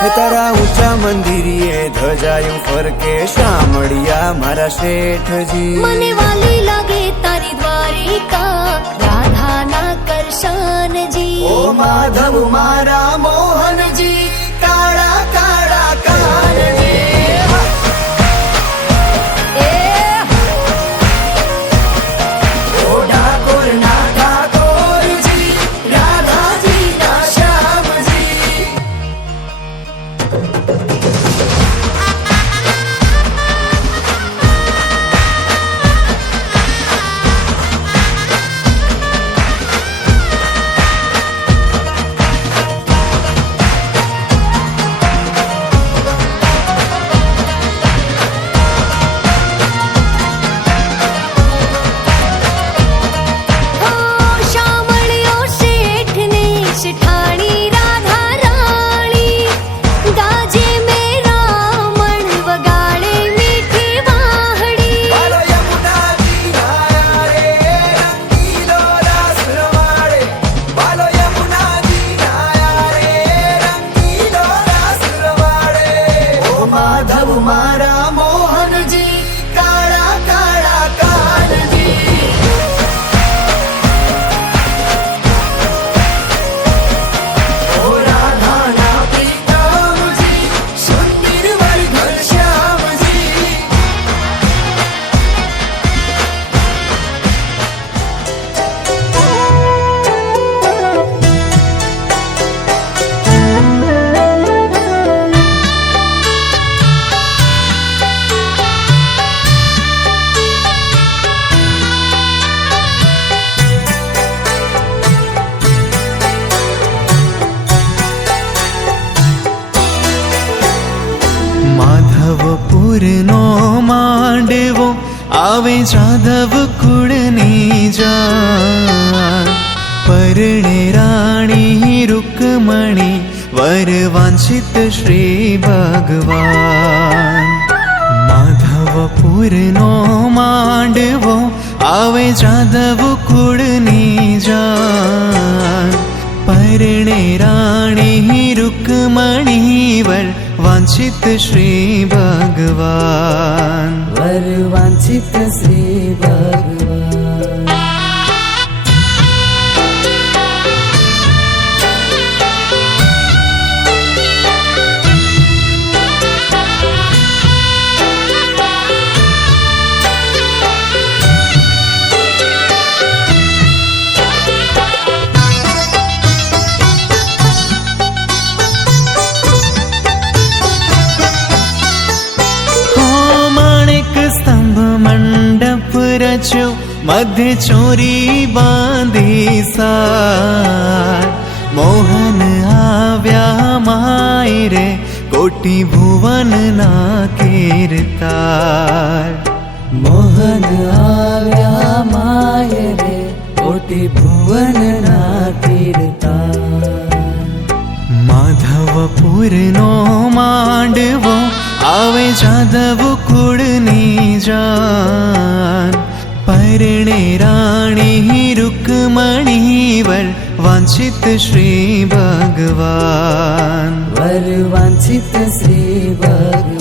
तारा ऊंचा मंदिरिये ध्वजायूं फरके शामळिया मारा शेठजी। मने वाली लागे तारी द्वारिका राधा ना करशन जी। ओ माधव मारा मोहन जी काळा काळा कानजी। ओ ठाकोर ना ठाकोर जी राधा जी ना श्याम जी। मारा मोहन जी काळा काळा कानजी। ओ राधा ना प्रीतम जी सुंदर वर घनश्याम जी। माधवपुर नो मांडवो आवे जाधव कुळनी जान। परणे राणी रुक्मणी वर वांछित श्री भगवान। माधवपुर नो मांडवो आवे जाधव कुळनी जान। परणे राणी रुक्मणी वर वांछित श्री भगवान। वर वांछित श्री भगवान। रचो मध्य चोरी बांधी सार। मोहन आव्या माय रे कोटि भुवन ना कीर्तार। मोहन आव्या माय रे कोटि भुवन ना कीर्तार। माधवपुर नो मांडवो आवे जाधव कुळनी जान। परणे राणी रुक्मणी वर वांछित श्री भगवान। वर वांछित श्री भगवान।